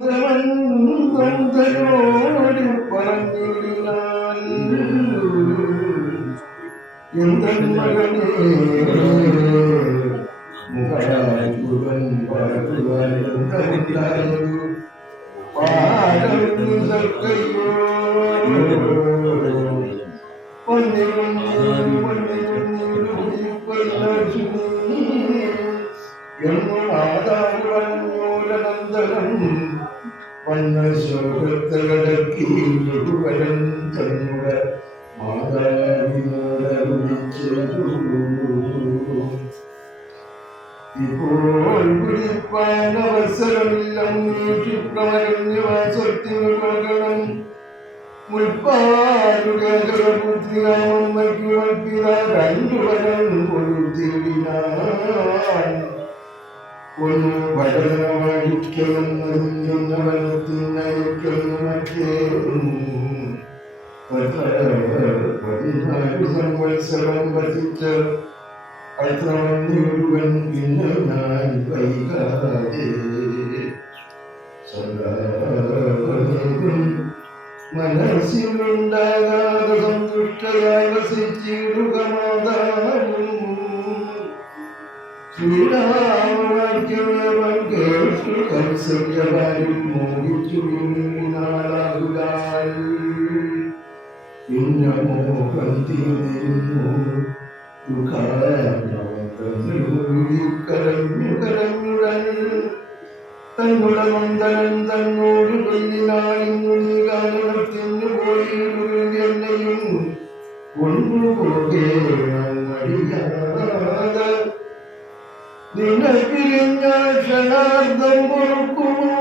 പറഞ്ഞിടാൻ എന്തൻ മകനേ മുഖാത്ഭുതം പാടുവാനുണ്ടായൊരു പാടം കയ്യോ എന്നും ആദാനന്തരം വന്ന ശോകത്തടക്കി മുഴുവൻ തങ്ങളുടെ മാതാവിനോടറിയിച്ചു. ഇപ്പോൾ കുടിപ്പാൻ അവസരമില്ല, ക്ഷിപ്രമറിഞ്ഞു വാസത്തിന് പോകണം. മുൽപ്പാലുകേന്ദ്രപുത്രിയാമയ്ക്ക് വൽപ്പിത രണ്ടുവരം കൊഴുത്തിടിനാൻ. ഒന്ന് പഠനമഴിക്കുന്നവനത്തിനയക്കുന്നു, മറ്റേ 14 സംവത്സരം വസിച്ച് അത്ര മുഴുവൻ പിന്നെ ഞാൻ വൈകാതെ മനസ്സിലുണ്ടാകാതെ സന്തുഷ്ടയായി വസിച്ചിടുക മാതാവും. ശ്രീരാമവാക്യമേവം കേട്ടു കൗസല്യവാനും മോഹിച്ചു നാളാകുകാൽ പിന്നെ മോഹം തീർന്നിരുന്നു. കരഞ്ഞു കരഞ്ഞുടൻ തങ്ങളുടെ മന്ദനം തന്നോട് കൊല്ലിനാളിന്നു നീ കാലത്തിനു പോയിരുന്നെയും കൊണ്ടുപോകേണം മടിയാതെ. നിന്നെ പിരിഞ്ഞ ക്ഷണാർദ്ധം പൊറുക്കുമോ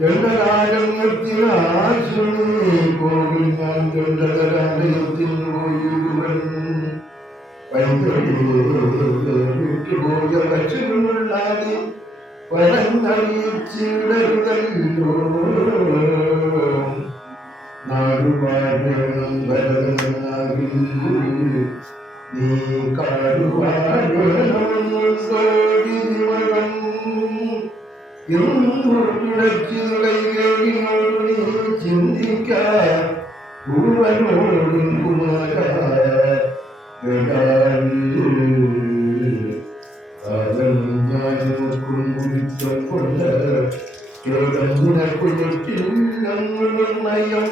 ദണ്ഡരാജന്യത്തിനാശുനീ പോകും ഞാൻ ദണ്ഡരാലയത്തിനു പോയിരുവൻ. വിട്ടുപോയ പക്ഷികളുള്ളാതെ പരന്നറിയിച്ചിടരുതല്ലോ. നാടുവാഴണം ഭരതനാകിൽ നീ കാടുവാഴണമെന്നു സോതിമകം എന്നുടച്ചിടയോട് നീ ചിന്തിക്കാൻ പൂവനോടും കുമാര നിർണയം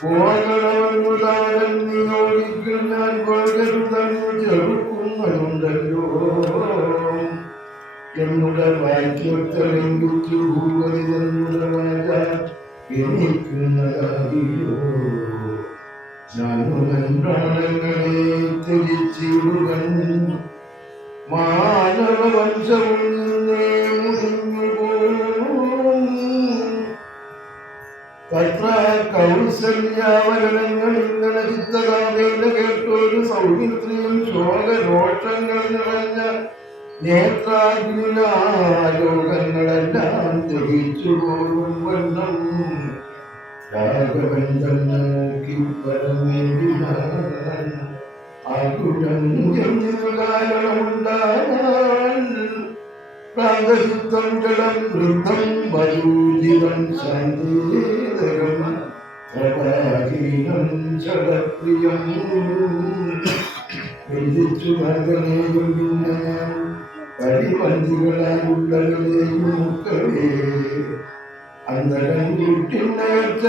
പോകണമെന്നുദാരൻ നിയോഗിക്കും ഞാൻ പോകരുതെന്നു ചെറുക്കുന്നതുണ്ടല്ലോ. എന്നുടെ വാക്യത്തെലംഘിച്ചു ഭൂപതി എന്നുടെ വാച എനിക്കുന്നതാകില്ലോ. ഞാനുമൻപ്രാണങ്ങളെ ത്യജിച്ചിടുവൻ. മാനവവംശവും നിന്നെ മുടിഞ്ഞുപോകും. തത്ര കൗസല്യാവരണങ്ങൾ ഇങ്ങനെ ചിത്തകാവേന കേട്ടൊരു സൗമിത്രിയും ശോകരോഷങ്ങൾ നിറഞ്ഞ നേത്രാഗ്നിലാലോകങ്ങളെല്ലാം ദഹിച്ചു പോകും വണ്ണം രാഘവൻ തന്നെ നോക്കി പരമേന്ദിനാൻ. ആകുലം എന്തിനു കാരണമുണ്ടായാൽ പ്രാന്തശുദ്ധം ജലം വൃദ്ധം വരൂജിതം ശാന്തേതരം പ്രഭാഹീനം ചടപ്രിയം. വിധിച്ചു മകനെയും പിന്നെ ഞാൻ പരിപന്തികളായുള്ളവരെയും മുക്കവേ അന്തരം ചുറ്റിനയച്ച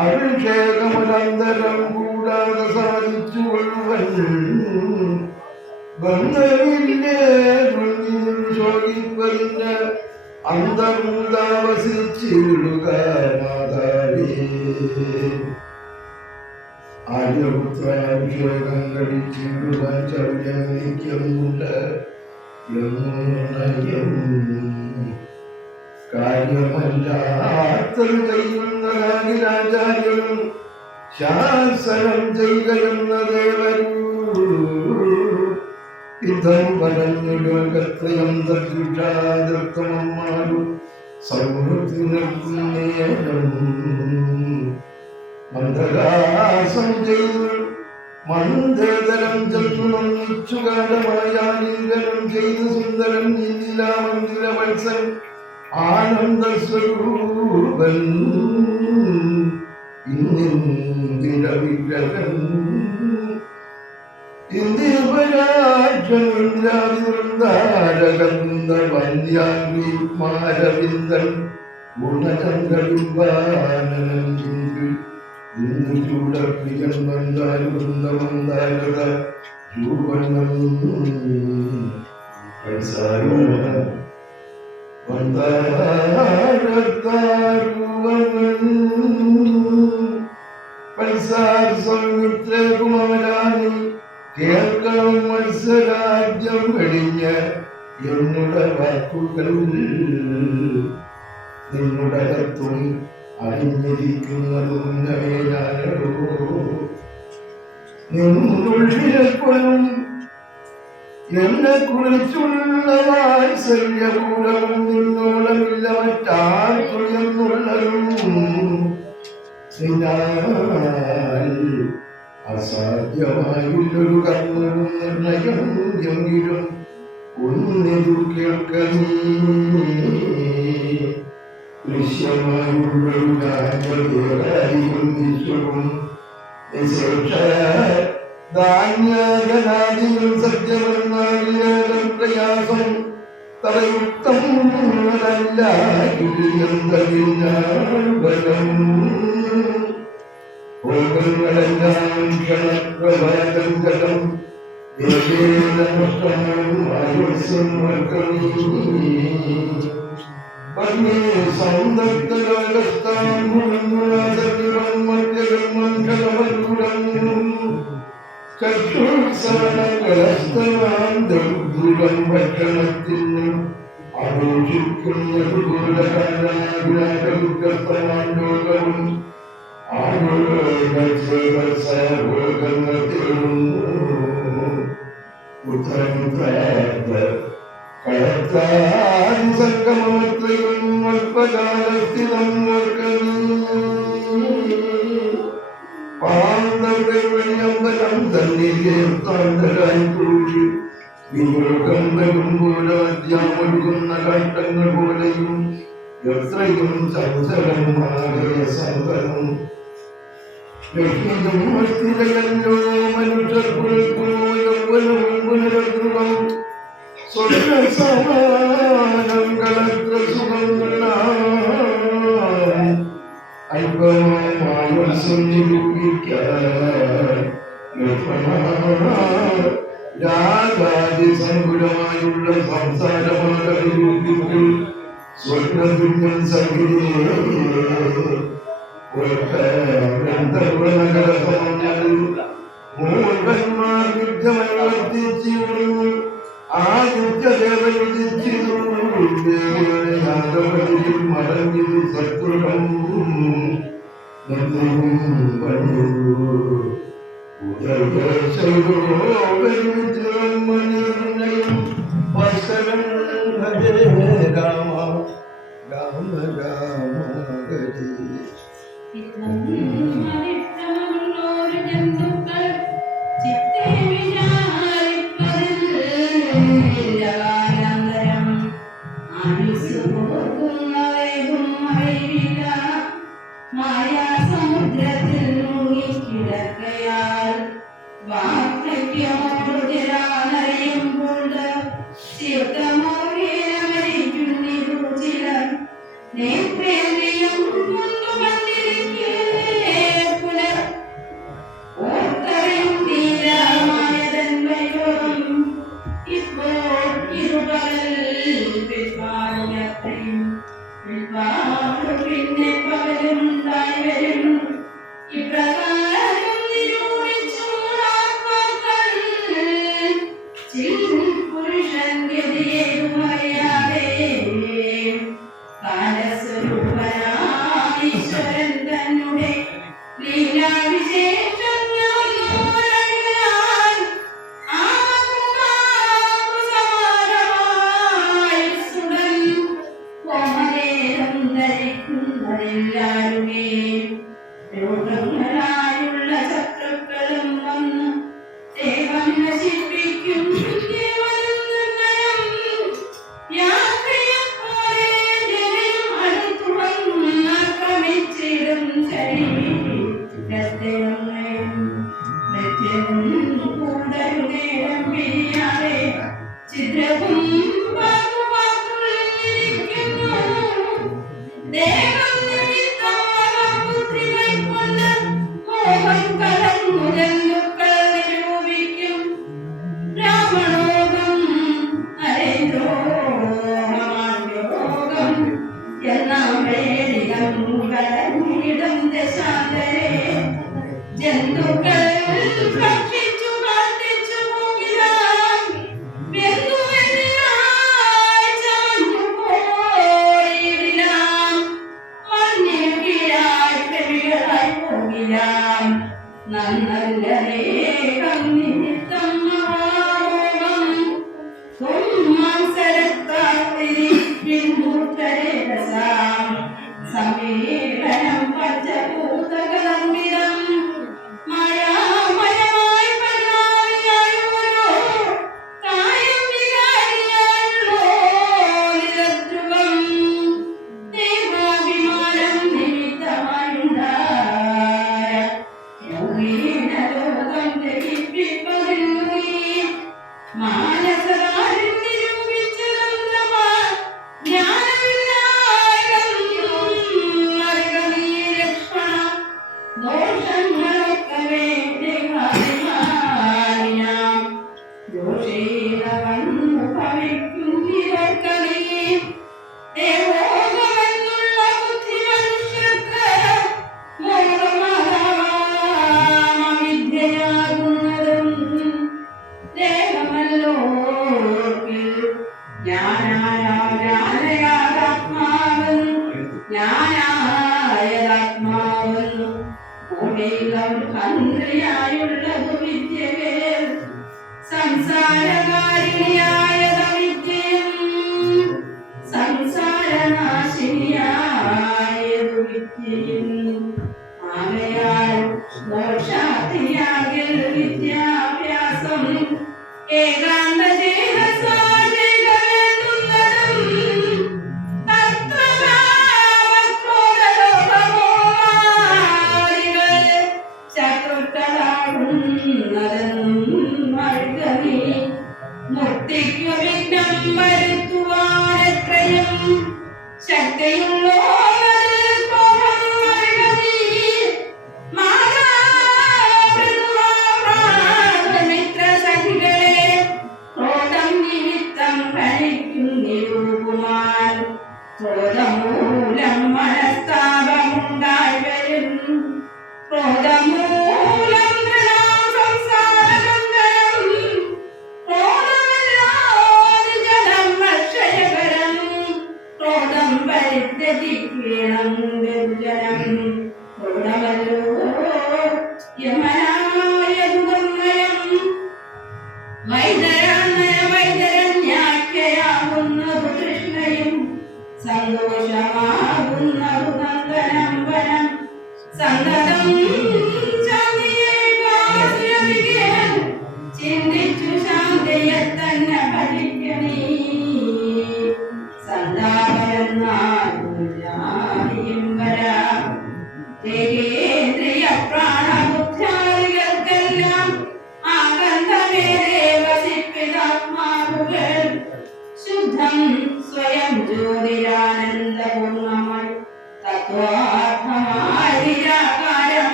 അഭിഷേകമനന്തരം കൂടാതെ സാധിച്ചു കൊള്ളുവൻ. ബന്ധമില്ലേ ശോകിപ്പതിന് അന്തർമുദാവസിച്ചിടുക മാതാവേ. ആര്യപുത്രാഭിഷേകം കഴിച്ചിടുവാൻ ചൗര്യനിക്കുന്നുണ്ട് എന്നും കാര്യമല്ലാത്തത് ചെയ്യുന്ന രാജാചാര്യനും ശാസനം ചെയ്യുന്ന ദേവരൂ. യുദ്ധം പറഞ്ഞുലോകത്രയം ദൃഷ്ടമമ്മാരും സൗഹൃദത്തിനും നേരം മന്ദരാസം ചെയ്തു മന്ദേതരം ചത്തുനൊന്നിച്ചുകാലമായാലിംഗനം ചെയ്ത് സുന്ദരൻ നീല മന്ദിര വത്സൻ ആനന്ദ സ്വരൂപൻ ഇന്ദിര വിഗ്രഹൻ ഇന്ദിരാജവൃന്ദാരകന്ദ വന്യാഗ്നിമാരവിന്ദൻ ഗുണചന്ദ്രബിംബാനനം ചിന്തി ഇന്ന് ചൂടപ്രിയൻ വന്ദാരുവൃന്ദമന്ദാരത ചൂവണ്ണം പൽസാർ സൗമിത്രേ കുമാരാനി കേൾക്കണം മത്സരാജ്യം വെടിഞ്ഞ് എന്നുടെ വാക്കുകൾ നിന്നുടെ തത്വം അറിഞ്ഞിരിക്കുന്നത് മുന്നമേ ഞാനോ നിന്നുള്ളിലെപ്പോഴും എന്നെ കുറിച്ചുള്ള വാത്സല്യപൂരവും നിന്നോളമില്ല മറ്റാർക്കും എന്നുള്ളതും അസാധ്യമായുള്ളൊരു കർമ്മവും നിർണയം എങ്കിലും ഒന്നിതു കേൾക്കണീ ദൃശ്യമായുള്ളൊരു കാര്യവും വിശ്വവും ധാന്യഗനാദികൾ സത്യമെന്നാലും പ്രയാസം തലയുക്തം അതല്ല ബലം ഭോഗങ്ങളെല്ലാം ക്ഷണപ്രഭാതം ഭക്ഷണത്തിന് ആലോചിക്കുന്നതും സംഗമത്രയും അല്പകാലസ്ഥിതം പാന്തവെളിയമ്പലം തന്നിലേർത്താന്തരായി കൂടി വിമുഖം പോലെ അദ്യാമൊഴുകുന്ന കാട്ടങ്ങൾ പോലെയും എത്രയും ചഞ്ചലമായ സന്തനം ലക്ഷ്മിതും മസ്തിരകല്ലോ മനുഷ്യർക്കുൾക്കോ യൗവനവും പുനരധ്രുവം സ്വർണ്ണ സമാനം കളത്ര സുഖങ്ങളാം അല്പമായ നിരൂപിക്കാൻ രാഗാദി സങ്കുലമായുള്ള സംസാരമായ നിരൂപിക്കും സ്വർണ്ണതുല്യം മൂർഖന്മാർ യുദ്ധമനുവർത്തിച്ചിരുന്നു യാദവരിൽ മടങ്ങിയത് ശത്രുക്കം രാമ രാമ രാമ ഹരി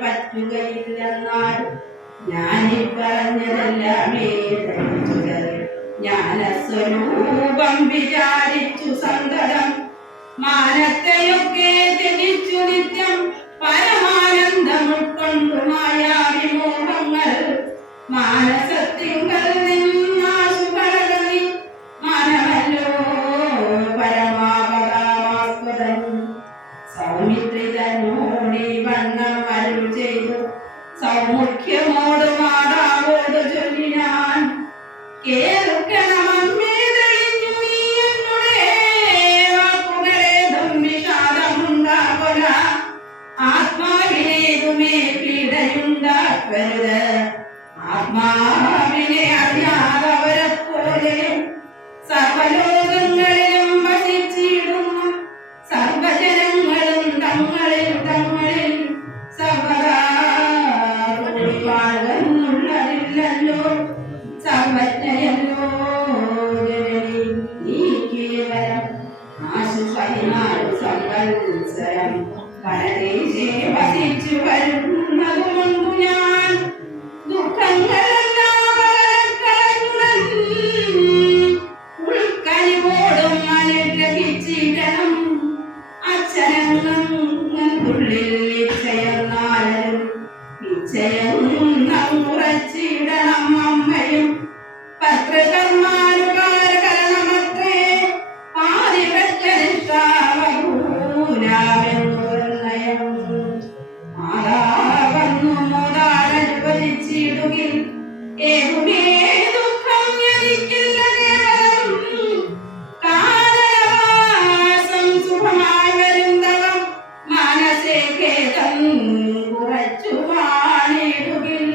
പറ്റുകയില്ലെന്ന നാൾ ഞാനിപ്പറഞ്ഞതെല്ലാമേ ജ്ഞാനസ്വരൂപം വിചാരിച്ചു സങ്കടം മാനത്തെയൊക്കെ ത്യജിച്ചു നിത്യം പരമാനന്ദം ഉൾക്കൊണ്ടു മായാവിമോഹങ്ങൾ മാനസത്തിങ്കൽ നിന്നാശുകളി മാനമല്ലോ പരമാപദാസ്പദൻ സൗമിത്രി തന്നോടി വണ്ണം അരുൾ ചെയ്തു സൗമുഖ്യമോട് മാതാവോട് ചൊല്ലിനാൻ കേൾക്കണമേ തെളിഞ്ഞു നീ എന്നുടെ വാക്കുകളേതും വിഷാദമുണ്ടാകൊല ആത്മാവിനേതുമേ പീഡയുണ്ടാക്കരുത് ആത്മാവിനെ അറിയാതവരെ പോലെ സർവലോകങ്ങളിലും വസിച്ചിടുന്നു സർവജനങ്ങളും തങ്ങളിൽ തങ്ങളിൽ സർവകാരുള്ളതില്ലല്ലോ സർവജ്ഞയല്ലോ ജനനി നീ കേവലം ആശു 14 സംവത്സരം പരദേശേ വസിച്ചു വരുന്നതുകൊണ്ടു ഞാൻ ദുഃഖങ്ങളെല്ലാം ഉൾക്കനിവോടും അനുഗ്രഹിച്ചിടണം അച്ഛനുള്ളിൽ നിശ്ചയം ഉറച്ചിടണം അമ്മയും പത്രകർമാനുകാരണമത്രേ പാതിവ്രജനിഷ്ഠാവൂനാമെന്നു മാതാവന്നു മോദാനുവദിച്ചിടുകിൽ ഏതുമേ ദുഃഖം എനിക്കില്ല കേവലം കാലവാസം സുഖമായി വരുന്നവം മനസ്സേ ഖേദം കുറച്ചു വാണിടുകിൽ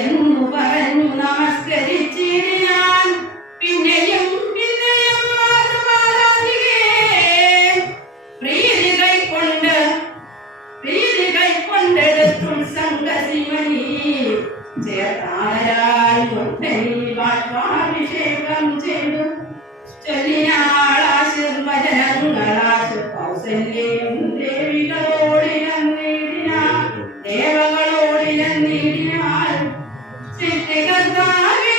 എന്നു പറഞ്ഞു നമസ്കരിച്ചിടിനാൻ പിന്നെയും പിന്നെയും പ്രീതി കൈക്കൊണ്ടെടുത്തും സംഗതിമണി ചേർത്താളരായി ബാഷ്പാഭിഷേകം ചെയ്തു ചൊല്ലിനാളാശീർവചനങ്ങളാശു കൗസല്യം ദേവകളോടിനെന്നീടിനാൽ സൃഷ്ടികർത്താവേ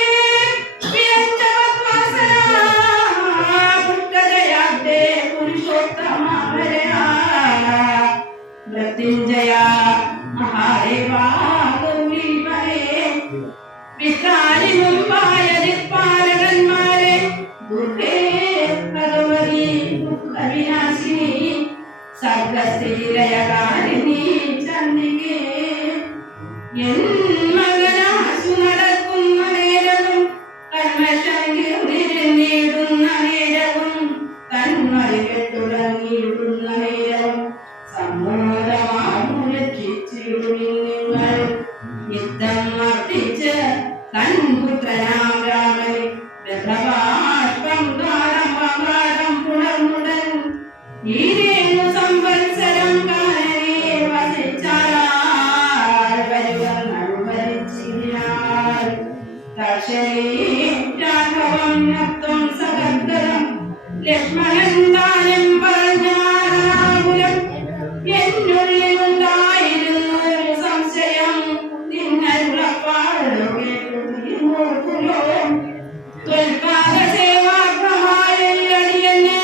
പുഷ്ടതയാദ്ദേ പുരുഷോത്തമവരയാ മൃത്യുഞ്ജയ മഹാദേവാ ഗൗരീവരേ വിത്രാണി മുമ്പായ ദിക്പാലകന്മാരെ ദുർഗേ ഭഗവതി ദുഃഖവിനാശിനി സർഗസ്ഥിതിലയകാരിണി ചണ്ഡികേ എൻ മകനാശു നടക്കുന്ന നേരവും കന്മഷം കീർന്നിരുന്നിടുന്ന നേരവും കന്മറി കെട്ടുടങ്ങിയിടുന്ന നേരവും സമ്മോദമാണു രക്ഷിച്ചിടുവിൻ നിങ്ങൾ യുദ്ധം വർദ്ധിച്ച് തൻപുത്രനാം രാമനെ ബദ്രബാഷ്പം കാലം പുണർന്നുടൻ ഈരേഴു സംവത്സരം കാലനെ വസിച്ചാൽ വരുവരിച്ചിരിയാൽ ദർശനേ രാഘവം നക്തം സകർദ്ദരം ലക്ഷ്മണൻ ദാനം പറഞ്ഞാലാകുലം എന്നുള്ളിലുണ്ടായിരുന്നു ഒരു സംശയം നിങ്ങളുറപ്പാടോ കേട്ടുല്ലോ തൊൽപാദ സേവാഗ്രമായ അടിയന്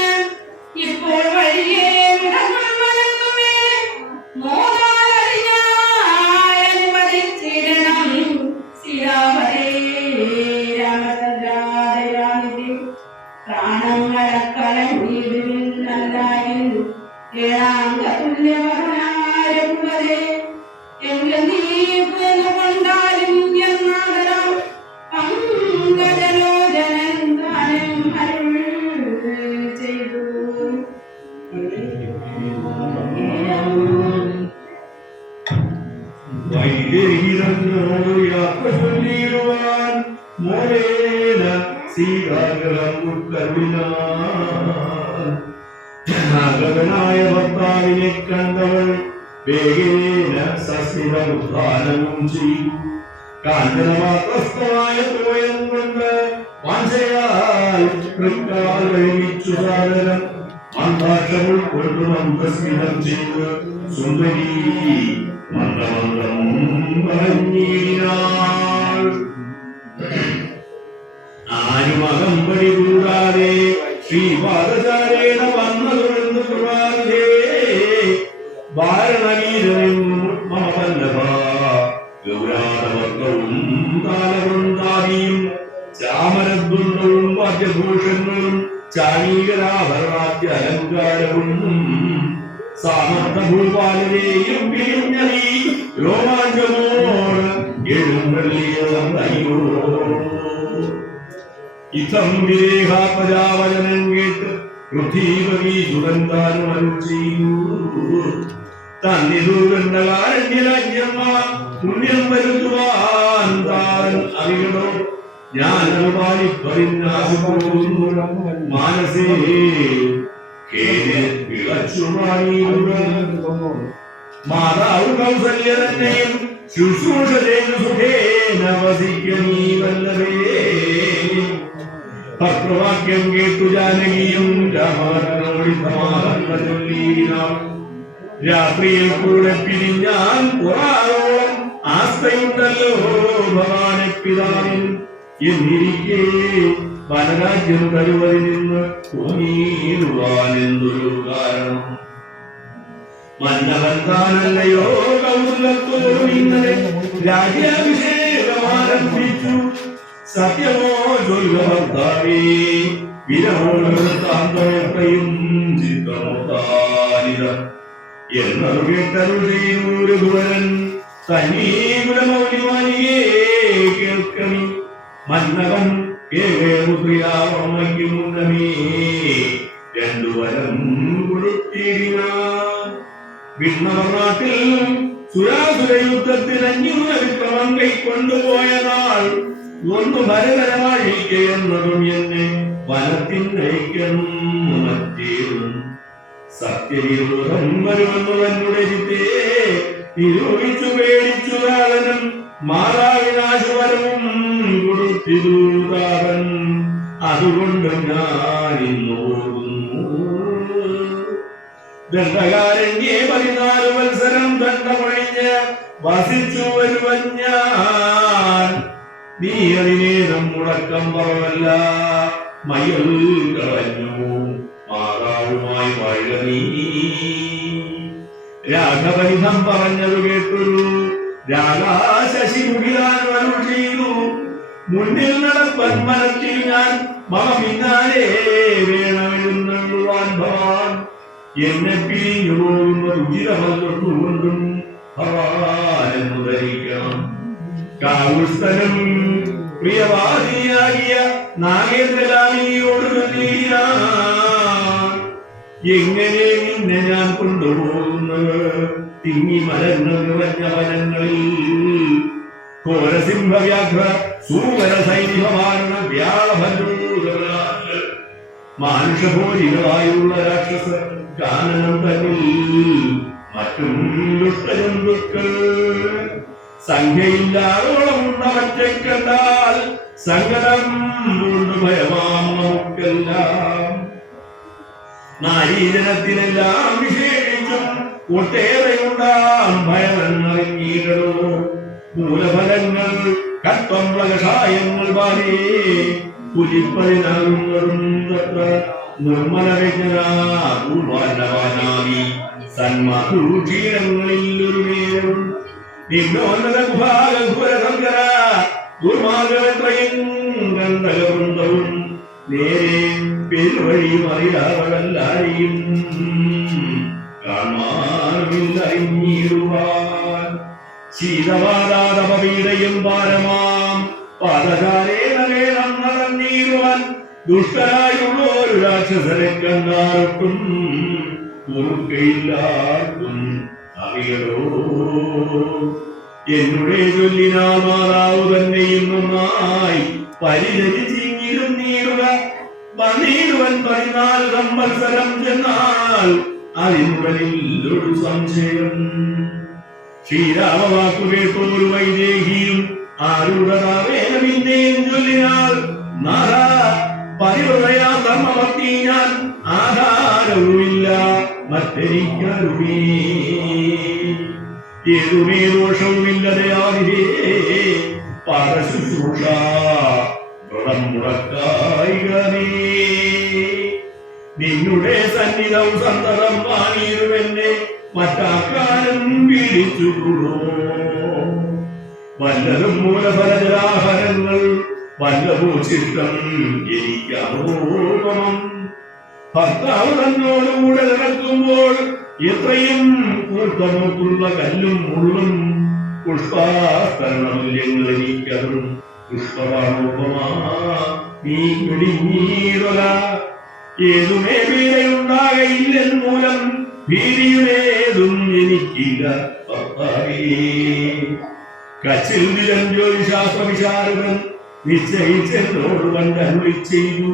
ഇപ്പോൾ വഴിയേ വിടങ്ങുമേ മോദാലറിഞ്ഞാനുവദിച്ചിരണം സീതാപതേ രാമചന്ദ്രാദയാനിധി പ്രാണങ്ങളക്കലഞ്ഞിടുവിന്നല്ലായിൽ ഏഴാംഗ തുല്യവർണാരഘുവരേ എങ്കിൽ നീ കൊണ്ടാലും എന്നാദരം പങ്കജലോചനൻ താനും അരുൾ ചെയ്തു വൈദേഹിതന്നോട് യാത്ര ചൊല്ലിടുവാൻ മോരേന സീതാഗ്രഹം ഉൾക്കരുളിനായ ഭർത്താവിനെ കണ്ടവൾ വേഗേന സസ്മിതമുദ്ധാനവും ചെയ്തു കാഞ്ചനമാത്രസ്ഥമായ തോയം കൊണ്ട് വാഞ്ചയാൽ തൃക്കാൽ കഴിച്ചു സാദരം മന്ദാക്ഷമുൾ കൊണ്ടു മന്ദസ്മിതം ചെയ്ത് സുന്ദരീ മന്ദമന്ദം പറഞ്ഞിനാൾ. ആരും അകമ്പടി കൂടാതെ ശ്രീപാദചാരേണ വന്നതൊഴുന്നു പ്രഭാതേ വാരണവീരനും മമ വല്ലഭ ഗൗരാതവർഗവും കാലവൃന്ദാദിയും ചാമരദ്വന്ദ്വും വാദ്യഭൂഷങ്ങളും ചാണീകരാഭരണാദ്യ അലങ്കാരവും സാമർത്ഥഭൂപാലരെയും പിരിഞ്ഞീ രോമാഞ്ചമോട് എഴുന്നള്ളിയോ. ഇതം വിരേഹാത്മജാവചനം കേട്ട് പൃഥ്വീപതി സുഗന്ധാനും അരുൾ ചെയ്യൂ. തന്നിതുകണ്ടകാരണ്യരാജ്യന്മാർ പുണ്യം വരുത്തുവാൻ താൻ അറിയണോ. ഞാൻ പാലിപ്പതിനാകുന്നു മാനസേ മാതാവ് കൗസല്യ തന്നെയും ശുശ്രൂഷ ചെയ്തു സുഖേന വസിക്കണീ വല്ലവേ. ഭക്തവാക്യം കേട്ടു ജാനകിയും രാമാനോടിതമാർന്ന ചൊല്ലിനാം. രാത്രിയിൽ കൂടെ പിരിഞ്ഞാൻ പുറായോളം ആസ്തയുണ്ടല്ലോ ഭവാനെ പിതാവിൻ എന്നിരിക്കെ വനരാജ്യം തരുവതിൽ നിന്ന് ഭൂമിയിടുവാനെന്തൊരു കാരണം. മന്നവൻ താനല്ലയോ കൗതുകത്തോടും ഇന്നലെ രാജ്യാഭിഷേകമാരംഭിച്ചു. സത്യമോ ചൊല്ലുകർത്താവേ വിരമോളയും ചിത്രമോതാനിത എന്നതു കേട്ടരു ചെയ്തു രഘുവരൻ. തന്നീകുലമൗലിമാനിയേ കേൾക്കണി. മന്നവൻ കേവലമുദ്രയാവമ്മയ്ക്കും മുന്നമേ രണ്ടു വരം കൊടുത്തിടിനാൻ. വിഷ്ണവർനാട്ടിൽ സുരാസുര യുദ്ധത്തിൽ 500 വിക്രമം കൈക്കൊണ്ടുപോയ നാൾ ഒന്ന് ഭരതരമാഴിക്കുന്നതും എന്നെ വനത്തിനയക്കണം. മറ്റേതും സത്യവിരോധം വരുമെന്ന് തന്നെ ചിത്തേ നിരൂപിച്ചു പേടിച്ചു കാലനും മാതാവിനാശുവരവും കൊടുത്തിരുതാവൻ. അതുകൊണ്ട് ഞാൻ ഇന്നു പോകുന്നു. ദണ്ഡകാരണ്യേ 14 വത്സരം ദണ്ഡമൊഴിഞ്ഞ് വസിച്ചു വരുവൻ ഞാൻ. നീ അതിനേരം മുടക്കം പറവല്ല മയിൽ കളഞ്ഞു മാതാവുമായി വാഴുക നീ. രാഘവനിധം പറഞ്ഞത് കേട്ടൊരു രാഗാശശിമുഖിലാൻ അരുൾ ചെയ്തു. മുന്നിൽ നടപ്പൻ മനത്തിൽ ഞാൻ മമ പിന്നാലെ വേണമെഴുന്നള്ളുവാൻ ഭവാൻ. എന്നെ പിരിഞ്ഞു പോകുന്നത് ഉചിതമല്ലുകൊണ്ടും ഭവാനെന്നു ധരിക്കണം. കാവുസ്ഥനും പ്രിയവാദിയാകിയ നാഗേന്ദ്രകാമിനിയോട് എങ്ങനെ നിന്നെ ഞാൻ കൊണ്ടുപോകുന്നത്. തിങ്ങി മരങ്ങൾ നിറഞ്ഞ വനങ്ങളിൽ ഘോരസിംഹവ്യാഘ്ര സൂവര സൈനികമാരണ വ്യാളഭൂതങ്ങൾ മാനുഷഭോജികളായുള്ള രാക്ഷസ കാനനം തന്നിൽ മറ്റും ദുഷ്ടജന്തുക്കൾ സംഖ്യയില്ലാതോളമുള്ളവറ്റെ കണ്ടാൽ സങ്കടം കൊണ്ട് ഭയമാം നമുക്കെല്ലാം. നാരീജനത്തിനെല്ലാം വിശേഷിച്ചും ഒട്ടേറെ ഉണ്ടാം ഭയമെന്നറിഞ്ഞീടോ. മൂലഫലങ്ങൾ കത്വംള കഷായങ്ങൾ പാലേ പുലിപ്പതിനാകുന്നതും തത്ര നിർമ്മലവിജ്ഞനായി സന്മധുക്ഷീരങ്ങളിൽ ഒരു നേരം നിന്നോന്നത ഗുഹാഗുരസങ്കര ദുർമാർഗമെത്രയും ഗന്ധകവൃന്ദവും നേരെ പെരുവഴിയും അറിയാവല്ലാരെയും കാണാനില്ലറിഞ്ഞിടുവാൻ. ശീതവാദാതപീഡയും പാരമാം പാദചാരേണ നടന്നീരുവാൻ ദുഷ്ടരായുള്ള ഒരു രാക്ഷസരെ കണ്ടാർക്കും പൊറുക്കയില്ലാർക്കും അറിയടോ. എന്നുടെ ചൊല്ലിനാ മാതാവ് തന്നെയും നന്നായി പരിചരിച്ചിരുന്നീടുക. വന്നീടുവൻ 14 സംവത്സരം ചെന്നാൽ അതിനുള്ളിൽ ഒരു സംശയം. ശ്രീരാമവാക്കു കേട്ടൊരു വൈദേഹിയും ആരുടേയും ചൊല്ലിനാൽ നാഥ പരിവൃതയാ ധർമ്മഭക്തി ഞാൻ ആധാരവുമില്ല മറ്റെനിക്കരുമേ. ഏതുമേ ദോഷവുമില്ലതയാതിരേ പാദശുശ്രൂഷ വ്രതം മുടക്കായികമേ. നിന്നുടെ സന്നിധം സന്തതം വാങ്ങിയിരുവെന്നെ മറ്റാക്കാനും പീഡിച്ചുകൊള്ളൂ. വല്ലതും മൂലഫലജലാഹരങ്ങൾ വല്ലഭൂചിഷ്ടം എനിക്കമോപമം. ഭർത്താവ് തന്നോടുകൂടെ നടക്കുമ്പോൾ എത്രയും കൂർത്തമോക്കുള്ള കല്ലും മുള്ളും പുഷ്പാസ്തരണമൂല്യങ്ങൾ എനിക്കതും പുഷ്പവാണോപമാ നീ പിടിഞ്ഞീറല. ഏതുമേ പീഡയുണ്ടാകയില്ലെൻ മൂലം ഭീതിയുടേതും എനിക്കില്ല ഭർത്താവേ. കച്ചിൽ വിലം ജ്യോതിശാസ്ത്ര വിശാരദൻ നിശ്ചയിച്ചെന്നോട് കണ്ടരുളി ചെയ്തു.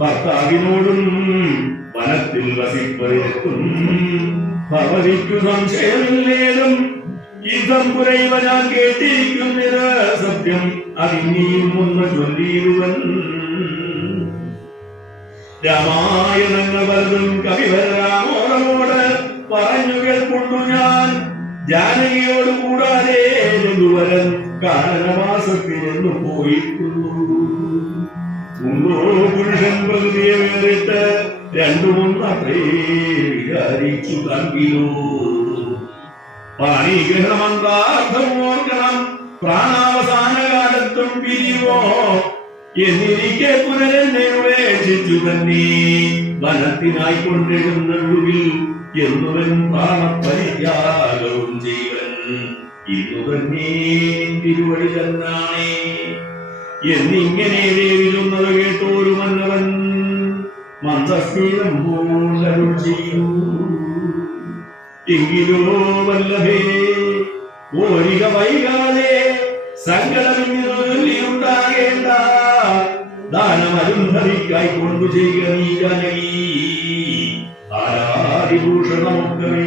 ഭർത്താവിനോടും വനത്തിൽ വസിപ്പതിനെത്തും ഭവതിക്കു സംശയമില്ലേതും. യുദ്ധം പുരൈവ ഞാൻ കേട്ടിരിക്കുന്നത് സത്യം, അതിനെയും ഒന്ന് ചൊല്ലിയിടുവൻ. രാമായണങ്ങൾ പലതും കവിവരാമോടമോട് പറഞ്ഞു കേൾക്കൊണ്ടു ഞാൻ. ജാനകിയോട് കൂടാതെ രഘുവരൻ കാനനവാസത്തിനെന്നു പോയിരിക്കുന്നു. മുമ്പോ പുരുഷൻ പ്രകൃതിയെ വേറിട്ട് രണ്ടുമൊന്നത്രേ വിചാരിച്ചു കങ്കിലോ. പാണിഗ്രഹണമന്ത്രാർത്ഥം ഓർക്കണം, പ്രാണാവസാന കാലത്തും പിരിവോ എന്നിരിക്കെ പുനരെന്നെ ഉപേക്ഷിച്ചു തന്നെ വനത്തിനായി കൊണ്ടിരുന്നൊടുവിൽ എന്നുവൻ പ്രാണപരിത്യാഗവും ജീവൻ ഇന്നു തന്നെ തിരുവടി തന്നാണേ എന്നിങ്ങനെ ദേവിലുന്നത് കേട്ടോരു മന്നവൻ മന്ദസ്മിതം പോലരുൾ ചെയ്യൂ. എങ്കിലോ വല്ലഭേ ഓരിക വൈകാതെ സങ്കടമിന്നുണ്ടാകേണ്ട ദാനമരുന്ധതിക്കായി കൊണ്ടു ചെയ്യുക നീ ജാനകി. ആരാതിഭൂഷണമൊക്കമേ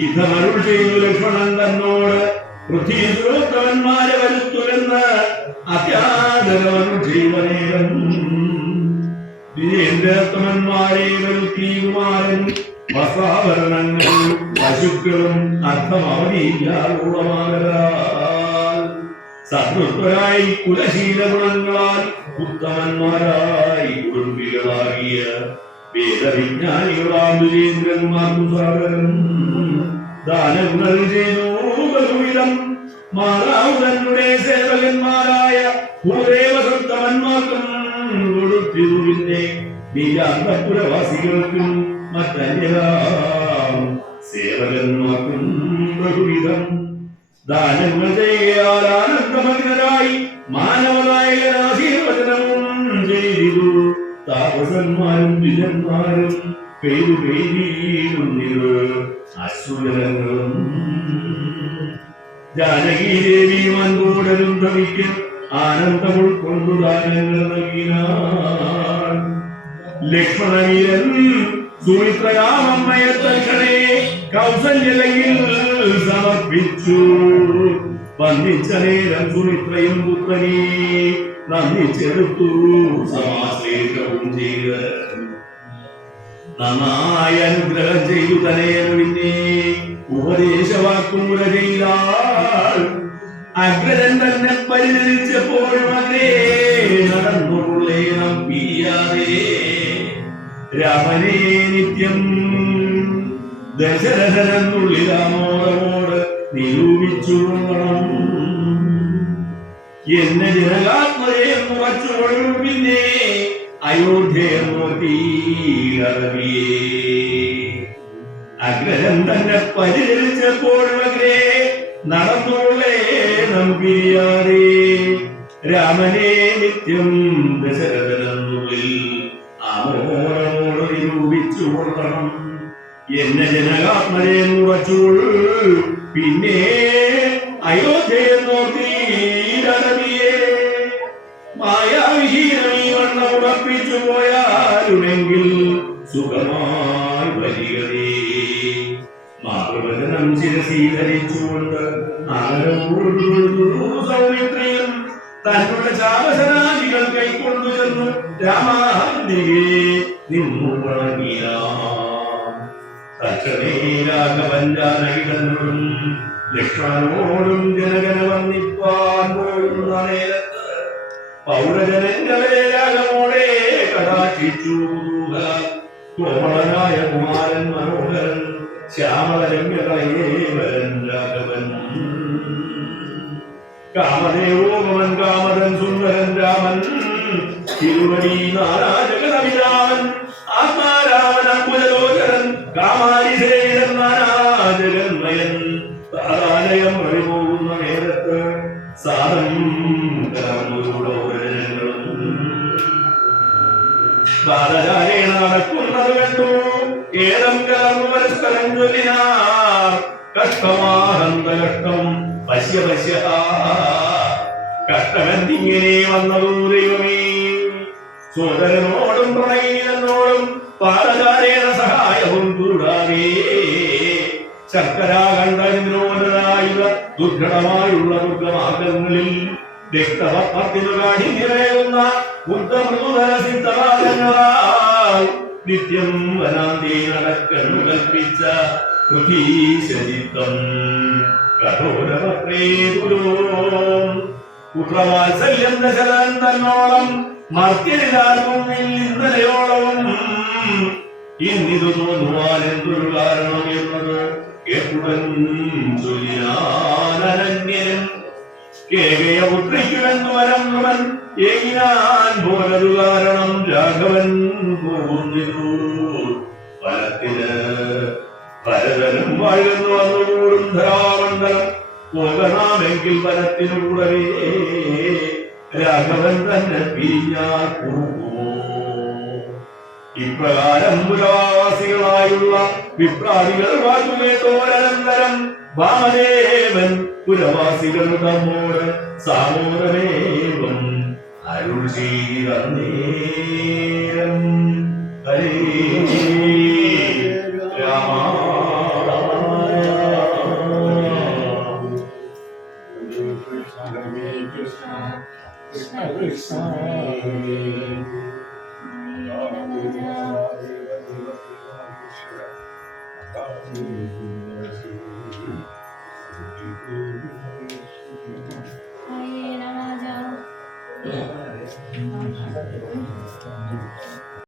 യുദ്ധമരുൾ ചെയ്തു ലക്ഷ്മണൻ തന്നോട് പൃഥ്വീശ്വരോത്തമന്മാരെ വരുത്തുവെന്ന് അത്യാദരവരുൾ ചെയ്വനേരം. വിജേന്ദ്രോത്തമന്മാരെ വരുത്തി കുമാരൻ വസ്ത്രാഭരണങ്ങൾ പശുക്കളും അർത്ഥമവധിയില്ലാതോളമാകരാൽ സത്വരായി കുലശീല ഗുണങ്ങളാൽ ഉത്തമന്മാരായി കുടുംബികളാകിയ വേദവിജ്ഞാനികളാം വിജേന്ദ്രന്മാർക്കു സ്വാഗതം. ദാനങ്ങൾ ചെയ്തു ബഹുവിധം മാതാവ് തന്നുടെ സേവകന്മാരായ ഭൂദേവസത്തമന്മാർക്കും കൊടുത്തിരു. പിന്നെ നീലാന്തപുരവാസികൾക്കും മറ്റന്യരാം സേവകന്മാർക്കും ബഹുവിധം ദാനങ്ങൾ ചെയ്യാൽ ആനന്ദമഗ്നരായി മാനവനായകനാശീർവചനവും ചെയ്തു. താപസന്മാരും ദ്വിജന്മാരും പെയ്തുപെയ്തിരുന്നിരു അശ്രുജലങ്ങളും. ജാനകി ദേവിയും അൻപോടലും ഭവിക്കും ആനന്ദം ഉൾക്കൊണ്ടു ദാനങ്ങൾ നൽകിനാൾ. ലക്ഷ്മണവീരൻ സുമിത്രയാമമ്മയെ തൽക്ഷണേ കൗസല്യയിൽ സമർപ്പിച്ചു. വന്ദിച്ച നേരം സുമിത്രയും പുത്രനെ നന്ദിച്ചെടുത്തു സമാശ്ലേഷവും ചെയ്ത് നന്നായി അനുഗ്രഹം ചെയ്തു തനേനു. പിന്നെ ഉപദേശവാക്കുമുറ ചെയ്താൽ അഗ്രജൻ തന്നെ പരിചരിച്ചപ്പോഴും അതേ നടന്നുള്ളേണം പിരിയാതെ രാമനെ നിത്യം ദശരഥനെന്നുള്ളി രാമോടമോട് നിരൂപിച്ചു കൊള്ളണം. എന്നെ ജനകാത്മയെ മുറച്ചുകൊള്ളു. പിന്നെ അയോധ്യയെ അഗ്രഹം തന്നെ പരിചരിച്ചപ്പോഴും അഗ്രേ നടന്നുള്ളേണം പിരിയാതെ രാമനെ നിത്യം ദശരഥനെന്നുള്ളിൽ ആമോദമോട് നിരൂപിച്ചു കൊള്ളണം. എന്നെ ജനകാത്മനെ മുറച്ചുകൊള്ളു. പിന്നെ അയോധ്യയെ നോക്കിയെ മായാവിഹീനമീ വണ്ണം ഉറപ്പിച്ചു പോയാലുമെങ്കിൽ സുഖമായി വരികതേ. മാതൃവചനം ശിരസീധരിച്ചുകൊണ്ട് സൗമിത്രിയും തങ്ങളുടെ ചാപശനാദികൾ കൈക്കൊണ്ടു ചെന്നു രാമാന്തികെ നിന്നു വണങ്ങിയ തക്ഷണേ രാഘവൻ ജാനകികളോടും ലക്ഷ്മണനോടും ജനകന വന്നിപ്പാൻ പോകുന്ന നേരത്ത് പൗരജനങ്ങളെ രാഘവോടെ കടാക്ഷിച്ചു കോമളനായ കുമാരൻ മനോഹരൻ ശ്യാമലരംഗകളെ വരൻ രാഘവൻ കാമദേവോപമൻ കാമതൻ സുന്ദരൻ രാമൻ തിരുവടി നാരാജഗതവിരാമൻ ആത്മാരാമൻ അമ്പുലലോചരൻ കാമാരിശേരൻ നാരാജഗന്മയൻ താരാലയം വഴിപോകുന്ന നേരത്ത് സാധം കലർന്നുകൂടോരങ്ങളും ബാലചാരേണ നടക്കുന്നത് കണ്ടു ഏതം കലർന്നു പരസ്പരം ചൊല്ലിനാർ കഷ്ടമാഹന്ത കഷ്ടം പശ്യ പശ്യ കഷ്ടമെന്തിങ്ങനെ വന്നതു ദൈവമേ സോദരനോടും പ്രണയിനോടും പാലചാരേണ സഹായവും കൂടാതെ ശർക്കരാഖണ്ഡോന്നതായുള്ള ദുർഘടമായുള്ള ദുർഗമാർഗങ്ങളിൽ രക്തപത്തിനു കാഠിന്യമേകുന്ന ബുദ്ധമൃദുധര സിദ്ധവാദങ്ങളാൽ നിത്യം വനാന്തേ നടക്കന്നു കൽപ്പിച്ച പൃഥ്വീശചിത്തം കഠോരപത്രേ ദുരോ പുത്രവാത്സല്യം ദശരഥൻ തന്നോളം മർത്യരിതാർക്കും ഇന്നലെയോളവും ഇന്നിതു തോന്നുവാൻ എന്തൊരു കാരണം എന്നത് കേട്ടുടൻ ചൊല്ലിയാനന്യനും കേകയ പുത്രിക്കുമെന്ന് വരം നുവൻ ഏകിനാൻ പോലതു കാരണം രാഘവൻ പോകുന്നിരു ഫലത്തിന് ഭരതനും വാഴുന്നു വന്നുകൂടും ധരാമണ്ഡലം പോകണമെങ്കിൽ വനത്തിനു കൂടവേ രാഘവൻ തന്നെ പിരിഞ്ഞാൽ പോകുമോ ഇപ്രകാരം പുരവാസികളായുള്ള വിപ്രാദികൾ വാക്കുകേട്ടോരനന്തരം വാമദേവൻ പുരവാസികൾ നമ്മോട് സാമോദമേവം അരുൾ ചെയ്തന്നേരം Hare Rama Krishna Krishna Hare Rama